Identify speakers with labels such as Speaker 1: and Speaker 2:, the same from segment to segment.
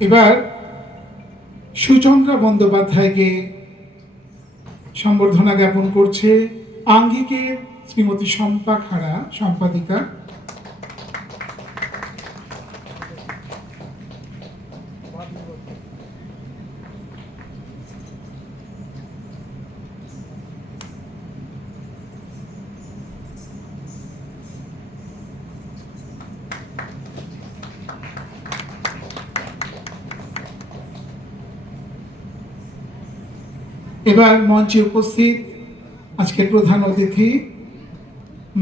Speaker 1: এবার সুচন্দ্রা বন্দ্যোপাধ্যায়কে সম্বর্ধনা জ্ঞাপন করছে আঙ্গিকের শ্রীমতী শম্পা খাড়া সম্পাদিকা। এবার মঞ্চে উপস্থিত আজকের প্রধান অতিথি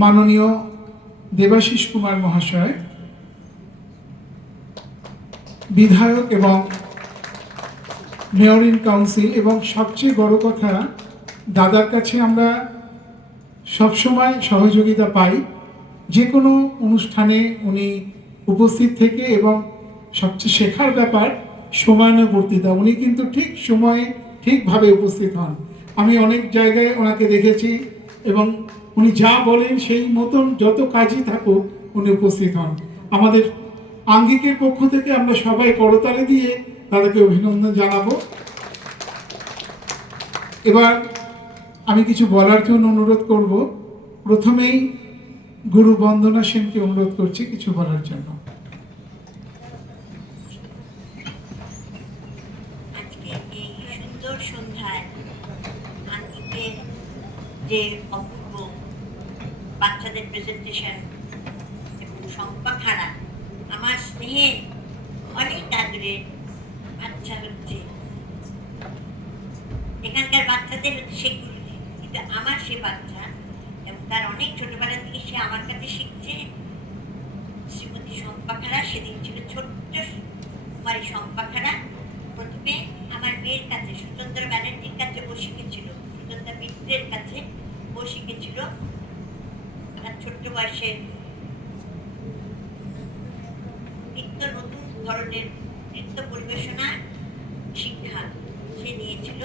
Speaker 1: মাননীয় দেবাশিস কুমার মহাশয়, বিধায়ক এবং মেয়র ইন কাউন্সিল এবং সবচেয়ে বড় কথা, দাদার কাছে আমরা সবসময় সহযোগিতা পাই। যে কোনো অনুষ্ঠানে উনি উপস্থিত থেকে এবং সবচেয়ে শেখার ব্যাপার সময়ানুবর্তিতা। উনি কিন্তু ঠিক সময়ে ঠিকভাবে উপস্থিত হন। আমি অনেক জায়গায় ওনাকে দেখেছি এবং উনি যা বলেন সেই মতন যত কাজই থাকুক উনি উপস্থিত হন। আমাদের আঙ্গিকের পক্ষ থেকে আমরা সবাই করতালে দিয়ে তাদেরকে অভিনন্দন জানাব। এবার আমি কিছু বলার জন্য অনুরোধ করব। প্রথমেই গুরু বন্দনা সেনকে অনুরোধ করছি কিছু বলার জন্য
Speaker 2: আজকে এই সুন্দর সন্ধ্যায় আঙ্কিকের অপূর্ব বাচ্চাদের প্রেজেন্টেশন এবং শম্পা খাড়া আমার স্নেহে অনেক আদরে বাচ্চা হচ্ছে। এখানকার বাচ্চাদের কিন্তু আমার সে বাচ্চা এবং তার অনেক ছোটবেলা থেকে সে আমার কাছে শিখছে। শ্রীমতী শম্পাখারা সেদিন ছিল ছোট্ট কুমারী শম্পাখারা প্রথমে আমার মেয়ের কাছে সুচন্দ্র ব্যানার্জির কাছে ও শিখেছিল সুচন্দ্রা মিত্রের কাছে ও শিখেছিল তার ছোট্ট বয়সে নিত্য নতুন ধরনের নৃত্য পরিবেশনা শিক্ষা সে নিয়েছিল।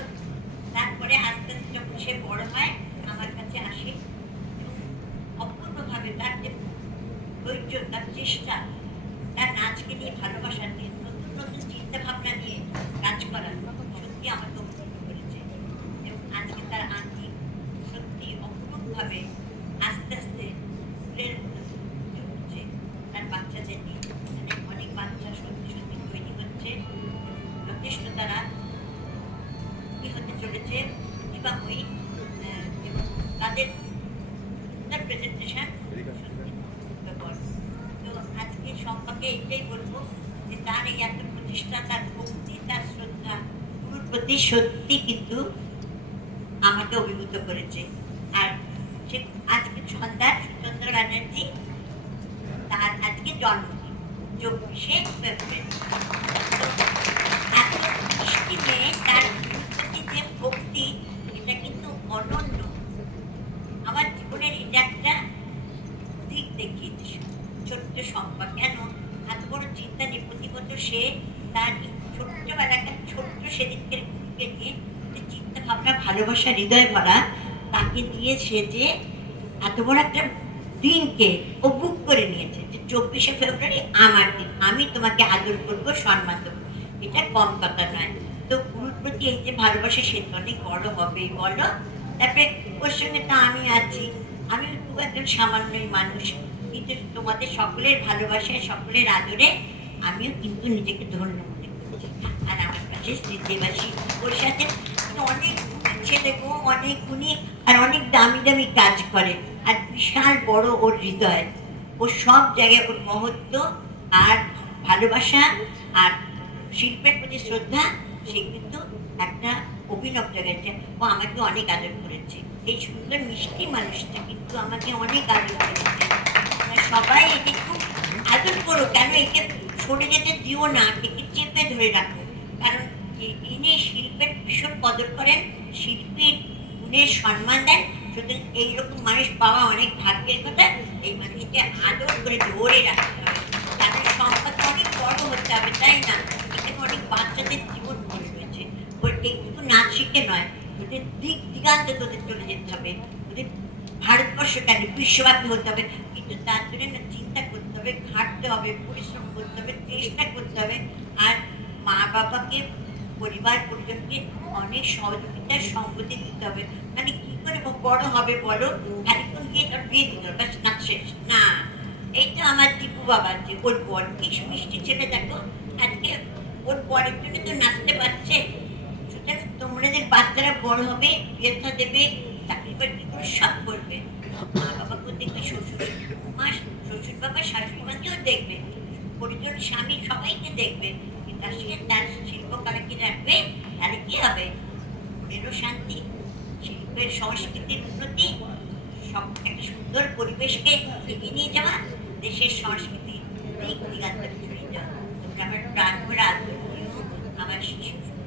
Speaker 2: তারপরে আস্তে আস্তে যখন সে বড় হয়, আমার কাছে আসে অপূর্ণভাবে তার যে ধৈর্য, তার চেষ্টা, তার নাচকে নিয়ে ভালোবাসা নিয়ে নতুন নতুন চিন্তা ভাবনা নিয়ে কাজ করা সত্যি আমাকে অনুপ্রাণিত করেছে এবং আজকে তার আঙ্গিক সত্যি অপূর্বভাবে আস্তে আস্তে ফুলের জুটছে তার বাচ্চাদের নিয়ে মানে অনেক বাচ্চা সত্যি সত্যি তৈরি হচ্ছে। যথেষ্ট তারা কি হতে চলেছে প্রতিভাময়ী এবং তাদের তার প্রেজেন্টেশন তো আজকে সম্পর্কে এটাই বলব যে তার এই এত প্রতিষ্ঠা, তার ভক্তি, তার শ্রদ্ধা, গুরুর প্রতি সত্যি কিন্তু আমাকে অভিভূত করেছে। সে আজকে সন্ধ্যা সুচন্দ্র ব্যানার্জি, তার আজকে জন্মদিন, চব্বিশে ফেব্রুয়ারি। আমার জীবনের এটা একটা দিক দেখিয়েছে ছোট্ট সম্পা কেন? এত বড় চিন্তা নেই প্রতি সে, তার ছোট্টবেলাকার ছোট্ট সেদিনকে নিয়ে চিন্তা ভাবনা ভালোবাসা, হৃদয় ভরা তাকে সে যে এত বড় একটা দিনকে ও বুক করে নিয়েছে যে চব্বিশে ফেব্রুয়ারি আমার দিন। আমি তোমাকে আদর করব, সম্মান দেবো এটা কম কথা নয়। তো গুরুর প্রতি এই যে ভালোবাসা, সে তো অনেক বড় হবেই, বলো? তারপরে ওর সঙ্গে তো আমি আছি। আমি খুব একজন সামান্যই মানুষ। কিন্তু তোমাদের সকলের ভালোবাসায় সকলের আদরে আমিও কিন্তু নিজেকে ধন্য মনে করছি। আর আমার কাছে দেবাসী ওর সাথে অনেক গুণী ছেলে গো অনেক গুণী আর অনেক দামি দামি কাজ করে। আর বিশাল বড় ওর হৃদয়। ও সব জায়গায় ওর মহত্ব আর ভালোবাসা আর শিল্পের প্রতি শ্রদ্ধা, সে কিন্তু একটা অভিনব জায়গাতে ও আমাকে অনেক আদর করেছে। এই সুন্দর মিষ্টি মানুষটা কিন্তু আমাকে অনেক আদর করেছে। সবাই একে খুব আদর করো, কেন একে সরে যেতে দিও না, একে চেপে ধরে রাখো। কারণ ইনি শিল্পের ভীষণ কদর করেন। শিল্পীর গুণের সম্মান দেন। সুতরাং এইরকম মানুষ পাওয়া অনেক ভাগ্যের কথা। এই মানুষকে আদর করে ধরে রাখতে হবে। কারণ সম্পদ অনেক বড় হতে হবে, তাই না? এখানে অনেক বাচ্চাদের জীবন পড়ে রয়েছে এইটুকু নাচ শিখে নয়। ওদের দিক দিগান্তে তোদের চলে যেতে হবে। ওদের ভারতবর্ষ কেন? বিশ্বব্যাপী হতে হবে। কিন্তু তার জন্য না চিন্তা করতে হবে খাটতে হবে, পরিশ্রম করতে হবে, চেষ্টা করতে হবে। আর মা বাবাকে পরিবার পরিজনকে অনেক সহযোগিতার সঙ্গতি দিতে হবে। মানে কি করে বড় হবে বলো? খানিক্ষণ গিয়ে তার বিয়ে শেষ। না, এইটা আমার টিপু যে ওর বর। কি মিষ্টি ছেলে দেখো। আজকে ওর বরের জন্য তো নাচতে পারছে। সুতরাং বাচ্চারা বড় হবে বিয়েথা দেবে, চাকরি বাকরি করে সব করবে। মা বাবাকেও দেখবে, শ্বশুর মা শ্বশুর বাবা শাশুড়ি মাকেও দেখবে। পরিজন, স্বামী সবাইকে দেখবে। তার তার শিল্প কারাকে রাখবে তাহলে কি হবে? মনেরও শান্তি, শিল্পের সংস্কৃতির উন্নতি সব একটা সুন্দর পরিবেশকে এগিয়ে নিয়ে যাওয়া, দেশের সংস্কৃতি আমার প্রাণ ভরা আমার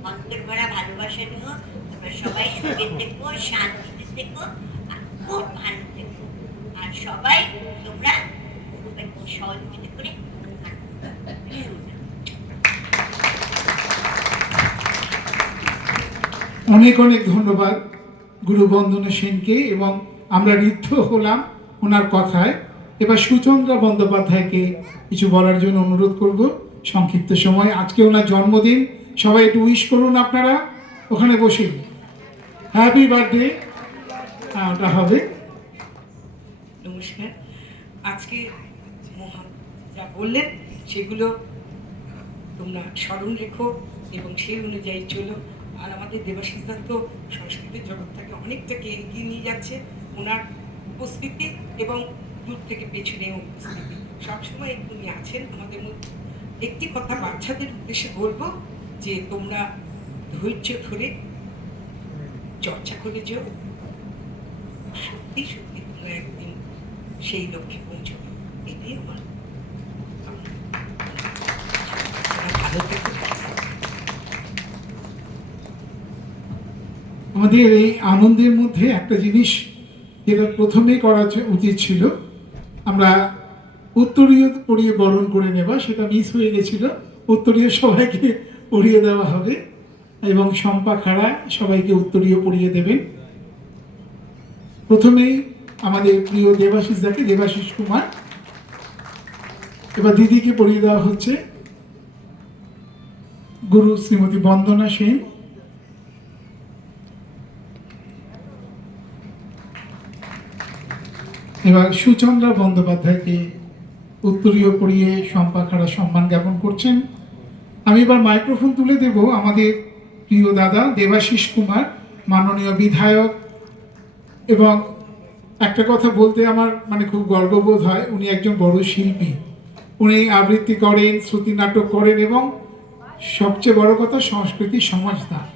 Speaker 2: অন্তর ভরা ভালোবাসা নিও, তোমরা সবাই সুখে থেকো, শান্তিতে থেকো, আর খুব ভালো থেকো। আর সবাই তোমরা সহযোগিতা করে
Speaker 1: অনেক অনেক ধন্যবাদ গুরু বন্দনা সেনকে এবং আমরা ঋদ্ধ হলাম ওনার কথায়। এবার সুচন্দ্রা বন্দ্যোপাধ্যায়কে কিছু বলার জন্য অনুরোধ করব। সংক্ষিপ্ত সময়। আজকে ওনার জন্মদিন। সবাই একটু উইশ করুন আপনারা। ওখানে বসে। হ্যাপি বার্থডে ওটা হবে।
Speaker 3: নমস্কার। আজকে যা বললেন, সেগুলো তোমরা স্মরণ রেখো এবং সেই অনুযায়ী চলো। আর আমাদের দেবাশিস তো সংস্কৃতির জগৎ জগৎটাকে অনেকটাকে এগিয়ে নিয়ে যাচ্ছে ওনার উপস্থিতি এবং দূর থেকে পেছনে উপস্থিতি। সবসময় উনি আছেন আমাদের মধ্যে। একটি কথা বাচ্চাদের উদ্দেশ্যে বলব যে তোমরা ধৈর্য ধরে চর্চা করে যেও। সত্যি সত্যি তোমরা একদিন সেই লক্ষ্যে পৌঁছবে। এটাই আমার ভালো থেকো।
Speaker 1: আমাদের এই আনন্দের মধ্যে একটা জিনিস যেটা প্রথমেই করা উচিত ছিল, আমরা উত্তরীয় পড়িয়ে বরণ করে নেবা সেটা মিস হয়ে গেছিল। উত্তরীয় সবাইকে পড়িয়ে দেওয়া হবে এবং শম্পা খাড়া সবাইকে উত্তরীয় পড়িয়ে দেবেন। প্রথমেই আমাদের প্রিয় দেবাশিস দাকে, দেবাশিস কুমার। এবার দিদিকে পড়িয়ে দেওয়া হচ্ছে। গুরু শ্রীমতী বন্দনা সেন। এবার সুচন্দ্রা বন্দ্যোপাধ্যায়কে উত্তরীয় পড়িয়ে সম্পাখারা সম্মান জ্ঞাপন করছেন। আমি এবার মাইক্রোফোন তুলে দেব আমাদের প্রিয় দাদা দেবাশিস কুমার, মাননীয় বিধায়ক। এবং একটা কথা বলতে আমার মানে খুব গর্ববোধ হয়, উনি একজন বড় শিল্পী। উনি আবৃত্তি করেন, শ্রুতি নাটক করেন এবং সবচেয়ে বড় কথা সংস্কৃতি সমাজদার।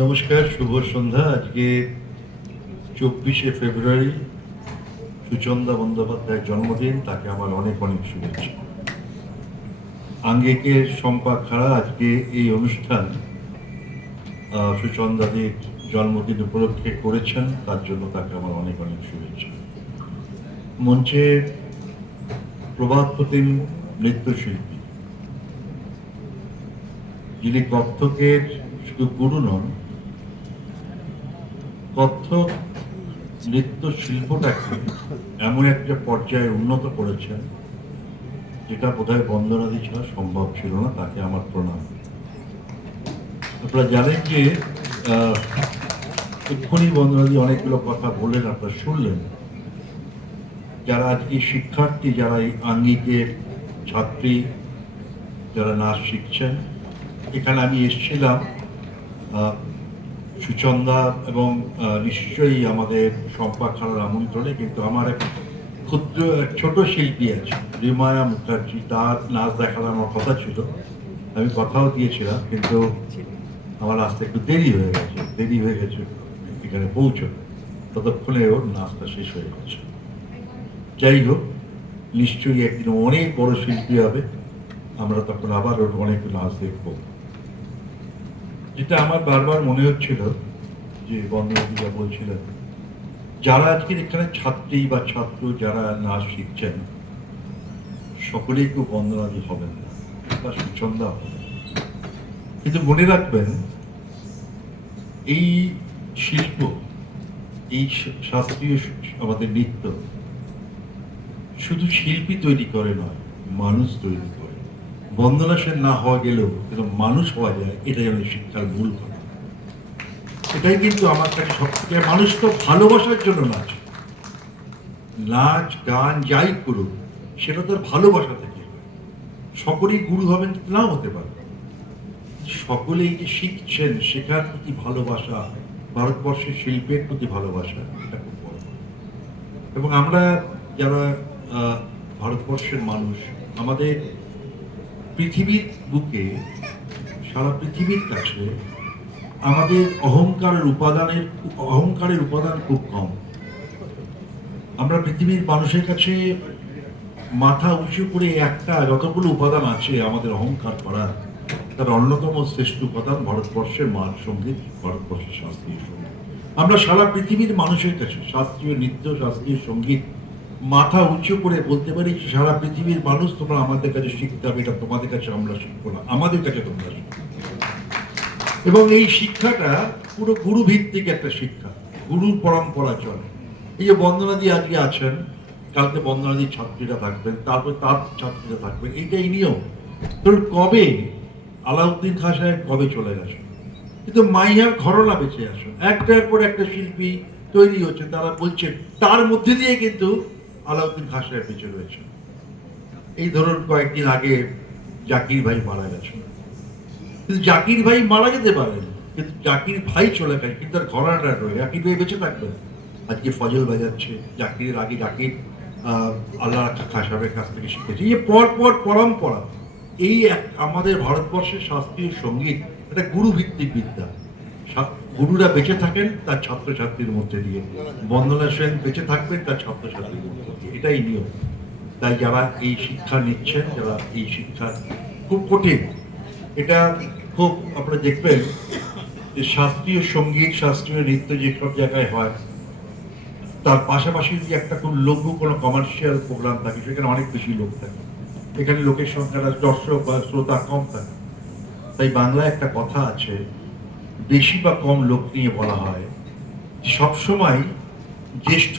Speaker 4: নমস্কার, শুভ সন্ধ্যা। আজকে চব্বিশে ফেব্রুয়ারি সুচন্দা বন্দ্যোপাধ্যায়ের জন্মদিন, তাকে আমার অনেক অনেক শুভেচ্ছা। আঙ্গিকের সম্পা খাড়া আজকে এই অনুষ্ঠান সুচন্দাদের জন্মদিন উপলক্ষে করেছেন, তার জন্য তাকে আমার অনেক অনেক শুভেচ্ছা। মঞ্চে প্রভাত প্রতিম নৃত্যশিল্পী, যিনি কত্থকের শুধু গুরু নন, কত্থক নৃত্য শিল্পটাকে এমন একটা পর্যায়ে উন্নত করেছেন, যেটা বোধহয় বন্দনাদি ছাড়া সম্ভব ছিল না, তাকে আমার প্রণাম। আপনারা জানেন যে এক্ষুনি বন্দনাদি অনেকগুলো কথা বললেন, আপনারা শুনলেন। যারা আজকে শিক্ষার্থী, যারা এই আঙ্গিকের ছাত্রী, যারা নাচ শিখছেন, এখানে আমি এসেছিলাম সুচন্দা এবং নিশ্চয়ই আমাদের সম্পা খালার আমন্ত্রণে, কিন্তু আমার এক ক্ষুদ্র ছোট শিল্পী আছে, রিমায়া মুখার্জি। তার নাচ দেখার আমার কথা ছিল। আমি কথাও দিয়েছিলাম, কিন্তু আমার আসতে একটু দেরি হয়ে গেছে, দেরি হয়ে গেছে এখানে পৌঁছতে। ততক্ষণে ওর নাচটা শেষ হয়ে গেছে। যাই হোক, নিশ্চয়ই একদিন অনেক বড় শিল্পী হবে। আমরা তখন আবার ওর অনেক নাচ দেখব। যেটা আমার বারবার মনে হচ্ছিল যে বন্ধুবাবুরা বলছিলেন, যারা আজকের এখানে ছাত্রী বা ছাত্র যারা নাচ শিখছেন, সকলেই কেউ বন্দনাদি হবেন না বা সুচন্দা হবেন কিন্তু মনে রাখবেন, এই শিল্প, এই শাস্ত্রীয় আমাদের নৃত্য শুধু শিল্পী তৈরি করে নয়, মানুষ তৈরি করে। বন্দনা সেন না হওয়া গেলেও কিন্তু মানুষ হওয়া যায়, এটাই আমাদের শিক্ষার মূল কথা এটাই কিন্তু আমার কাছে সবথেকে, মানুষ তো ভালোবাসার জন্য নাচে। নাচ, গান যাই করুক, সেটা তার ভালোবাসা থেকে সকলেই গুরু হবেন নাও হতে পারে। সকলেই যে শিখছেন, শেখার প্রতি ভালোবাসা, ভারতবর্ষের শিল্পের প্রতি ভালোবাসা, এটা খুব বড় এবং আমরা যারা ভারতবর্ষের মানুষ, আমাদের পৃথিবীর বুকে, সারা পৃথিবীর কাছে আমাদের অহংকারের উপাদানের, অহংকারের উপাদান খুব কম। আমরা পৃথিবীর মানুষের কাছে মাথা উঁচু করে একটা যতগুলো উপাদান আছে আমাদের অহংকার করার, তার অন্যতম শ্রেষ্ঠ উপাদান ভারতবর্ষের মান সংগীত, ভারতবর্ষের শাস্ত্রীয় সংগীত। আমরা সারা পৃথিবীর মানুষের কাছে শাস্ত্রীয়, নৃত্য শাস্ত্রীয় সংগীত মাথা উঁচু করে বলতে পারি সারা পৃথিবীর মানুষ তোমরা আমাদের কাছে শিখতে হবে এটা তোমাদের কাছে আমরা শিখব না, আমাদের কাছে তোমরা শিখবে এবং এই শিক্ষাটা পুরো গুরু ভিত্তিক একটা শিক্ষা, গুরুর পরম্পরা চলে। এই যে বন্দনাদি আজকে আছেন, কালকে বন্দনাদির ছাত্রীরা থাকবেন, তারপর তার ছাত্রীরা থাকবেন এইটাই নিয়ম। ধরুন কবে আলাউদ্দিন খাঁ সাহেব কবে চলে গেছেন কিন্তু মাইয়ার ঘরনা বেঁচে আসুন। একটার পর একটা শিল্পী তৈরি হচ্ছে, তারা বলছেন তার মধ্যে দিয়ে কিন্তু আলাউদ্দিন খাঁ সাহেব বেঁচে রয়েছেন এই ধরুন কয়েকদিন আগে জাকির ভাই মারা গেছেন কিন্তু জাকির ভাই মারা যেতে পারেন, কিন্তু জাকির ভাই চলে গেছে, কিন্তু তার ঘরানাটা রয়ে জাকির ভাই বেঁচে থাকবেন। আজকে ফজল বাজাচ্ছে, জাকিরের আগে জাকির আল্লাহ খা সাহেবের কাছ থেকে শিখেছে। এই পর পর পরম্পরা, এই এক- আমাদের ভারতবর্ষের শাস্ত্রীয় সংগীত, এটা গুরু ভিত্তিক বিদ্যা গুরুরা বেঁচে থাকেন, তার ছাত্রছাত্রীর মধ্যে দিয়ে। বন্দনা সেন বেঁচে থাকবেন, তার ছাত্রছাত্রীর মধ্যে দিয়ে। এটাই নিয়ম। তাই যারা এই শিক্ষা নিচ্ছেন, যারা এই শিক্ষা খুব কঠিন, এটা খুব আপনারা দেখবেন যে শাস্ত্রীয় সংগীত, শাস্ত্রীয় নৃত্য যেসব জায়গায় হয়, তার পাশাপাশি যদি একটা খুব লঘু কোনো কমার্শিয়াল প্রোগ্রাম থাকে, সেখানে অনেক বেশি লোক থাকে। এখানে লোকের সংখ্যাটা দর্শক বা শ্রোতা কম থাকে। তাই বাংলায় একটা কথা আছে বেশি বা কম লোক নিয়ে বলা হয়। সবসময় জ্যেষ্ঠ